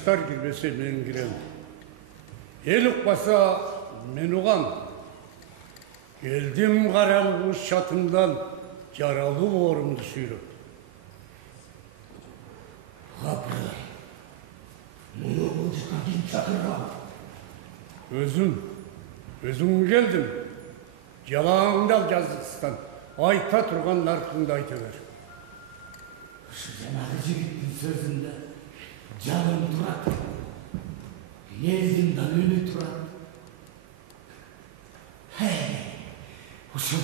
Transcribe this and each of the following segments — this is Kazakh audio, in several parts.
Жаштар кирбесе мен кирем. Ел ұқпаса мен оған. Келдім қаралы шатымдан жаралы орымды сүйреп. Ғапыры, мұны бұл жыққа кем шақырған. Өзің келдім. Жалаңдал жаздықстан. Айта тұрған нарқыңды айта бер. Жаңағы жігіттің сөзінде жалым тұрады. Елдің да өлі тұрады. Осы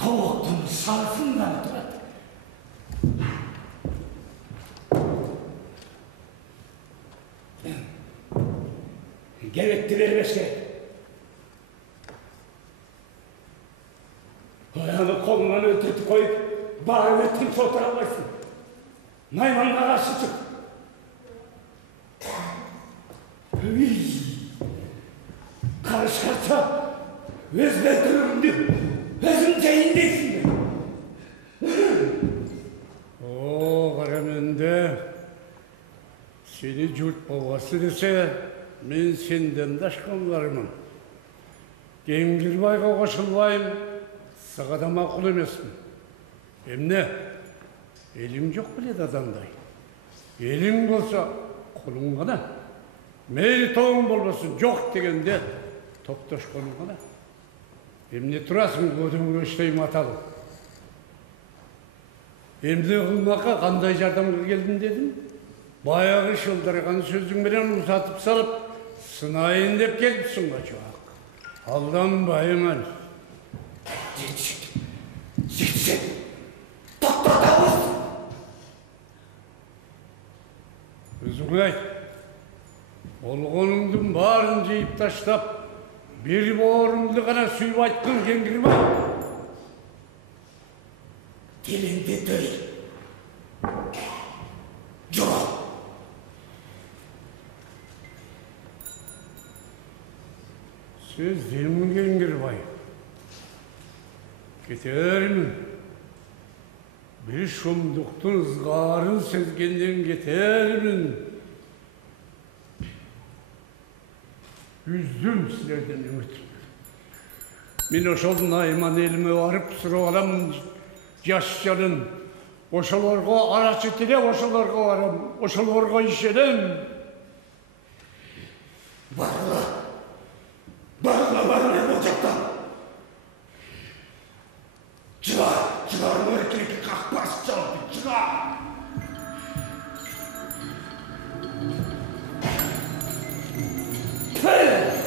тауықтың шалсындан тұрады. Керекті бермес керек. Аяны қолынан өлтіртіп қойып, барып өттің отыра алмайсың. Найманға қарсы шық. Қарыш қарса, өз бәтірімді, өзім жайын дейсің бе? Қараменде, сені жұрт болғасы десе, мен сенден дашқанларымын. Кеңгірбайға қошылбайым, сағада мақұл емеспін. Емне, елің жоқ біледі адамдай. Елің болса, қолың ғана. Мейлі тоғын болмасын, жоқ дегенде, топташ қолың ғана. Емне тұрасың, көдің өштей маталы. Емне қылмаққа қандай жардамға келдің дедім. Баяғы шылдырған сөздің бірін ұзатып салып, сынайын деп келіпсің ба жоқ. Алданбайым әлі. Жетсен, тоқтатамыз. Өзің айт, олғаныңдың барын жейіп таштап, бір борыңды ғана сүйіп айтқын кеңгірбай. Теліңді дөй. Жоқ. Сөз демін кеңгірбай. Кетермін. Bir şumduktun ızgarın sezgenden getermin. Yüzdüm sizlerden ümit. Min oşol nayman elime varıp sıra alam yaşlarım. Oşolarga araçı tile oşolarga varam. Oşolarga işedem. Barla olacaktan. Çıkarın erkek kalkmaz çaldı, çıkar! Hey!